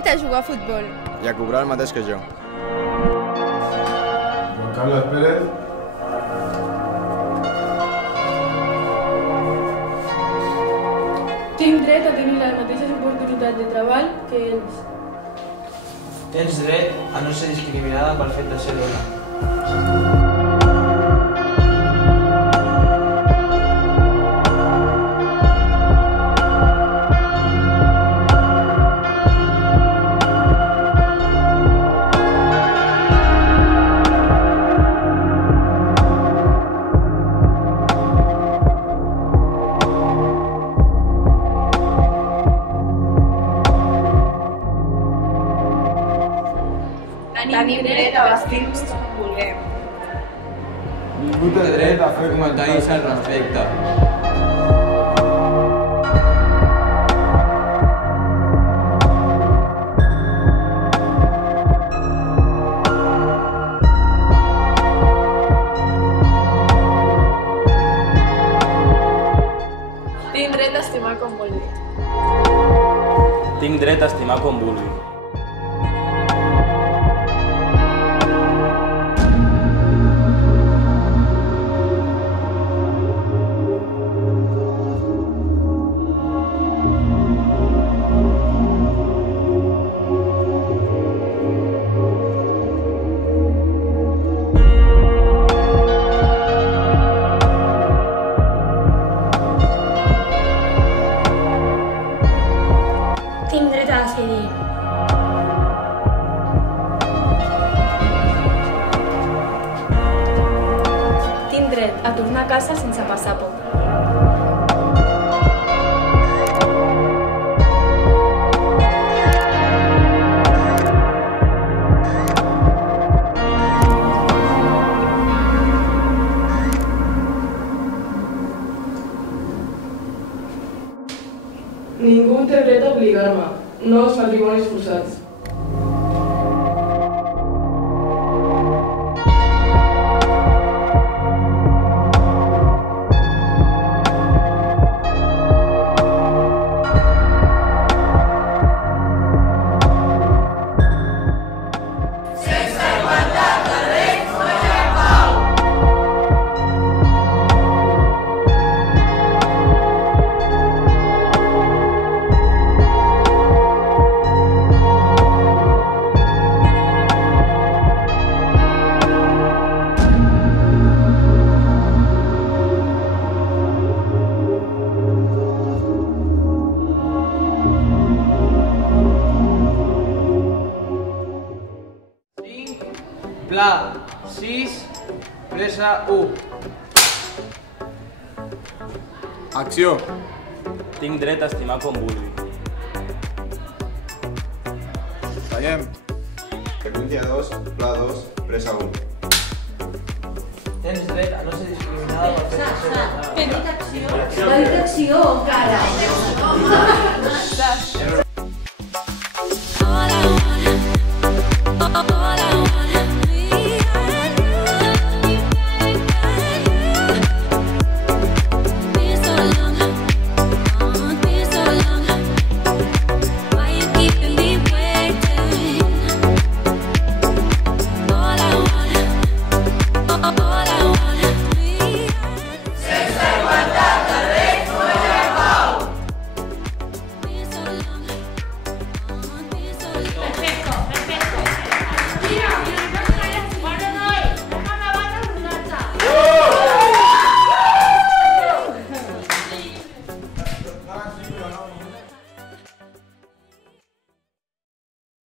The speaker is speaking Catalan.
dret a jugar a futbol. I a cobrar el mateix que jo. Juan Carlos Pérez. Tinc dret a tenir les mateixes oportunitats de treball que ells. Tens dret a no ser discriminada pel fet de ser dona. Tenim dret a vestir-nos com vulguem. Ningú té dret a fer comentaris al respecte. Tinc dret a estimar com vulgui. Tinc dret a estimar com vulgui. Tinc dret a decidir. Tinc dret a tornar a casa sense passar por. Ningú té dret a obligar-me, no els matrimonis forçats. Pla 6, presa 1. Acció! Tinc dret a estimar com vulgui. Tallem! Seqüència 2, pla 2, presa 1. Tens dret a no ser discriminada pel fet de ser dona. Acció, encara.